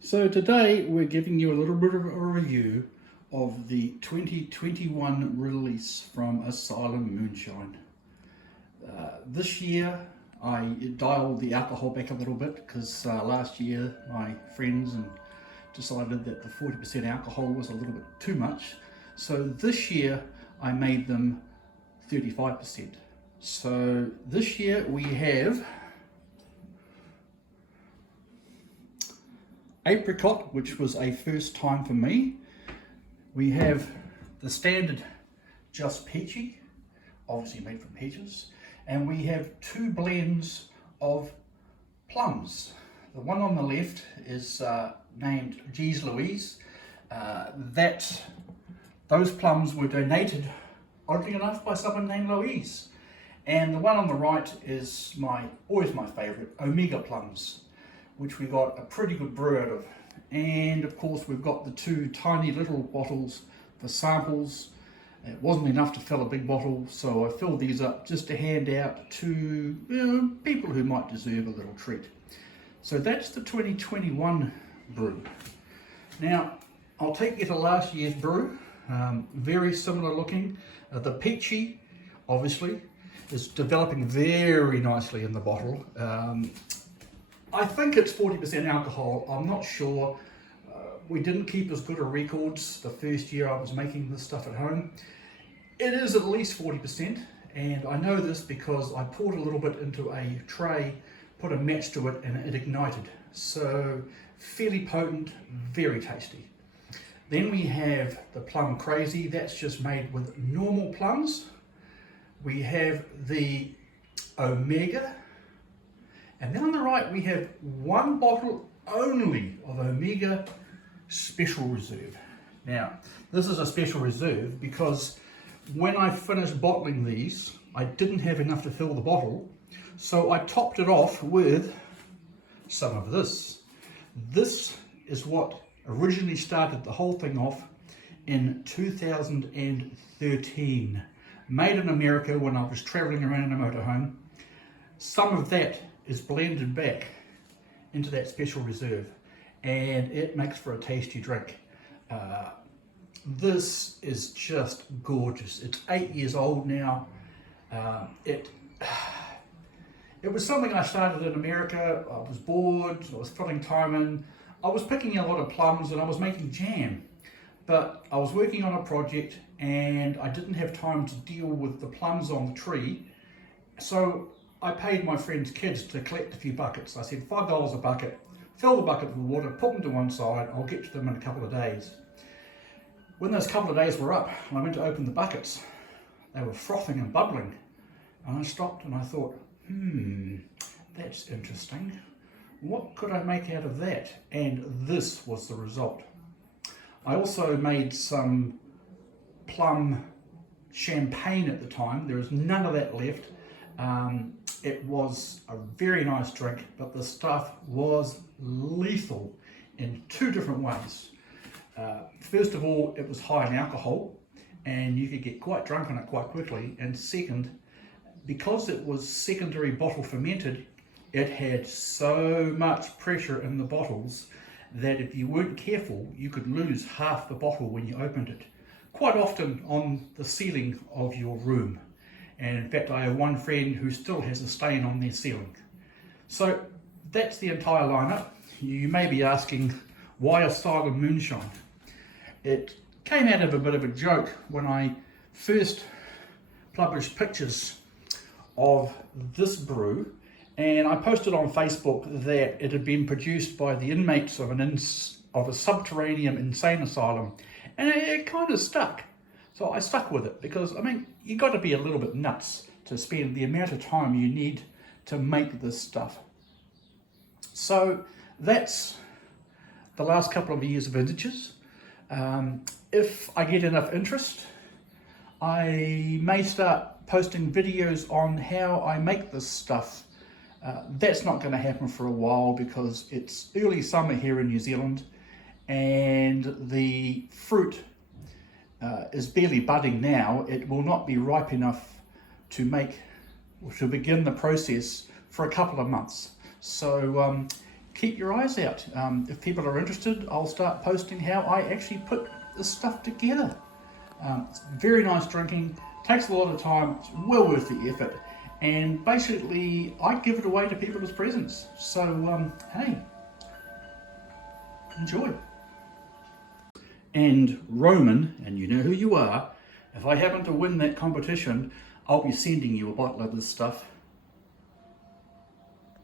So today we're giving you a little bit of a review of the 2021 release from Asylum Moonshine. This year I dialed the alcohol back a little bit because last year my friends decided that the 40% alcohol was a little bit too much. So this year I made them 35%. So this year we have apricot, which was a first time for me. We have the standard just peachy, obviously made from peaches, and we have two blends of plums. The one on the left is named Geez Louise. Those plums were donated, oddly enough, by someone named Louise. And the one on the right is always my favourite, Omega plums, which we got a pretty good brew out of. And of course we've got the two tiny little bottles for samples. It wasn't enough to fill a big bottle, so I filled these up just to hand out to people who might deserve a little treat. So that's the 2021 brew. Now I'll take you to last year's brew. Very similar looking. The peachy, obviously, is developing very nicely in the bottle. I think it's 40% alcohol, I'm not sure. We didn't keep as good a records the first year I was making this stuff at home. It is at least 40%, and I know this because I poured a little bit into a tray, put a match to it, and it ignited. So fairly potent, very tasty. Then we have the Plum Crazy, that's just made with normal plums. We have the Omega. And then on the right we have one bottle only of Omega Special Reserve. Now, this is a special reserve because when I finished bottling these, I didn't have enough to fill the bottle, so I topped it off with some of this. This is what originally started the whole thing off in 2013. Made in America when I was traveling around in a motorhome. Some of that is blended back into that special reserve, and it makes for a tasty drink. This is just gorgeous. It's 8 years old now. It was something I started in America. I was bored, I was filling time in. I was picking a lot of plums and I was making jam, but I was working on a project and I didn't have time to deal with the plums on the tree. So I paid my friend's kids to collect a few buckets. I said $5 a bucket, fill the bucket with water, put them to one side, I'll get to them in a couple of days. When those couple of days were up and I went to open the buckets, they were frothing and bubbling. And I stopped and I thought, that's interesting. What could I make out of that? And this was the result. I also made some plum champagne at the time. There was none of that left. It was a very nice drink, but the stuff was lethal in two different ways. First of all, it was high in alcohol and you could get quite drunk on it quite quickly. And second, because it was secondary bottle fermented, it had so much pressure in the bottles that if you weren't careful, you could lose half the bottle when you opened it. Quite often on the ceiling of your room. And in fact, I have one friend who still has a stain on their ceiling. So that's the entire lineup. You may be asking, why Asylum Moonshine? It came out of a bit of a joke when I first published pictures of this brew, and I posted on Facebook that it had been produced by the inmates of a subterranean insane asylum, and it kind of stuck. So I stuck with it because, I mean, you got to be a little bit nuts to spend the amount of time you need to make this stuff. So that's the last couple of years of vintages. If I get enough interest, I may start posting videos on how I make this stuff. That's not going to happen for a while because it's early summer here in New Zealand and the fruit is barely budding now. It will not be ripe enough to begin the process for a couple of months. So keep your eyes out. If people are interested, I'll start posting how I actually put this stuff together. It's very nice drinking, takes a lot of time, it's well worth the effort, and basically I give it away to people as presents. So hey, enjoy. And Roman, and you know who you are, if I happen to win that competition, I'll be sending you a bottle of this stuff.